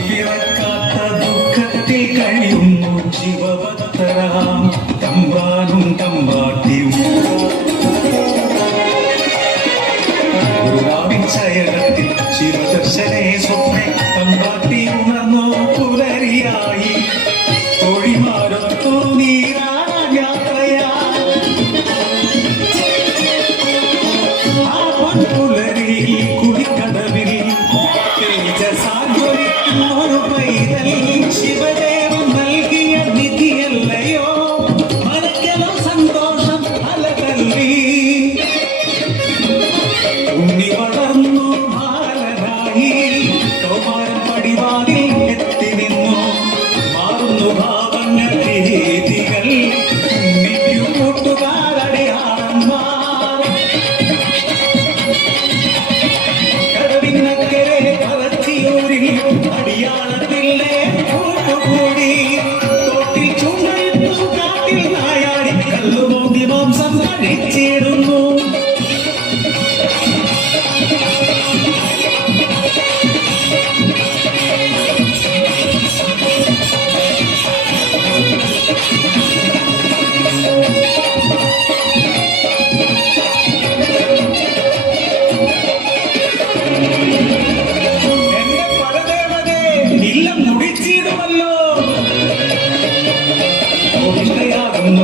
പിറക്കാത്ത ദുഃഖത്തിൽ കഴിയുന്നു ശിവഭക്തരാം തമ്പാനും തമ്പാട്ടിയും ശയനത്തിൽ ശിവദർശനേ സ്വപ്നെ തമ്പാട്ടി ഉണർന്നോ പുലരിയായി തൊഴിമാരൊത്തു നീരാടാൻ യാത്രയാ ആ പൊൻപുലരിയിൽ കുടിക്കടവിൽ തേജസാർജ്വലിക്കുന്നൊരു പൈതൽ ശിവദേവൻ നൽകിയ നിധിയല്ലയോ മരക്കലോ സന്തോഷം അലതല്ലി ഉണ്ണി വളർന്നു ബാലനായി കൗമാരൻ പടിവാതിൽ എത്തി നിന്നു മാറുന്നു ഭാവങ്ങൾ രീതികൾ ഉണ്ണിക്കു കൂട്ടുകാരടയാളന്മാർ കടവിനക്കരെ പറച്ചിയൂരിൽ അടിയാളത്തിലെ കൂട്ടുകൂടി തോട്ടിൽ ചൂണ്ടയിട്ടു കാട്ടിൽ നായാടി കല്ലുമോന്തി മാംസം കഴിച്ചിടുന്നു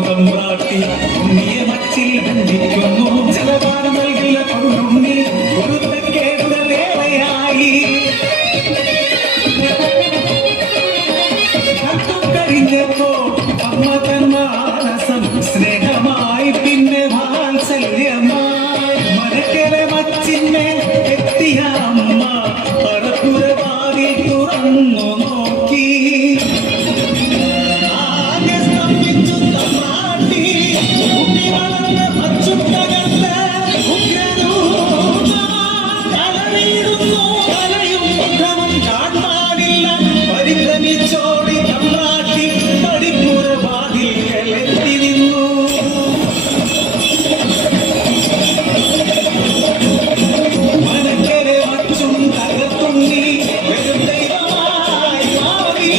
തമ്പ്രാട്ടി ഉണ്ണിയെ മച്ചിൽ ബന്ധിക്കുന്നു ജലപാനം നൽകില്ല കൊണ്ടുണ്ണി ഗുരുത്തക്കേടുകളേറെയായി കഴിഞ്ഞപ്പോ അമ്മ തന്മാനസം സ്നേഹമായി പിന്നെ വാത്സല്യമായി മരക്കരെ മച്ചിന്നെ എത്തിയ അമ്മ പറപ്പുരവാതി തുറന്നു നോക്കി പരിഭ്രമിച്ചോടി തമ്പ്രാട്ടി പടിപ്പുരവാതിൽ എത്തി നിന്നു മനക്കരെ മച്ചും തകർത്തുണ്ണി വെറും ദൈവമായി മാറി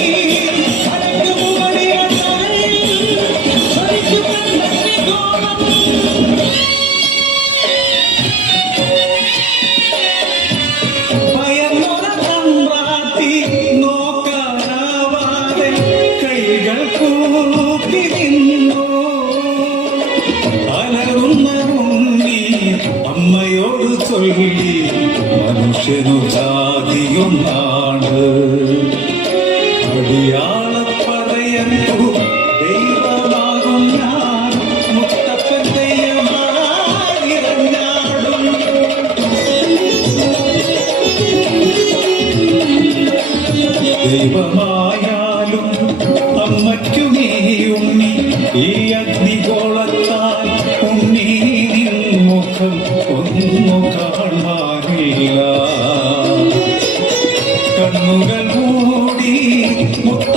അമ്മയോട് ചൊല്ലി മനുഷ്യനു ജാതിയൊന്നാണ് അടിയാളപ്പറയു ദൈവമാകും ഞാൻ മുത്തപ്പൻ ദൈവമായിരഞ്ഞാടും ദൈവമായാലും അമ്മയ്ക്കു നീ ഉണ്ണി ഈ അഗ്നിഗോളത്താൽ ഉണ്ണി മുഖം ഒന്നു കാണാനില്ല കണ്ണുകൾ മൂടി മുത്ത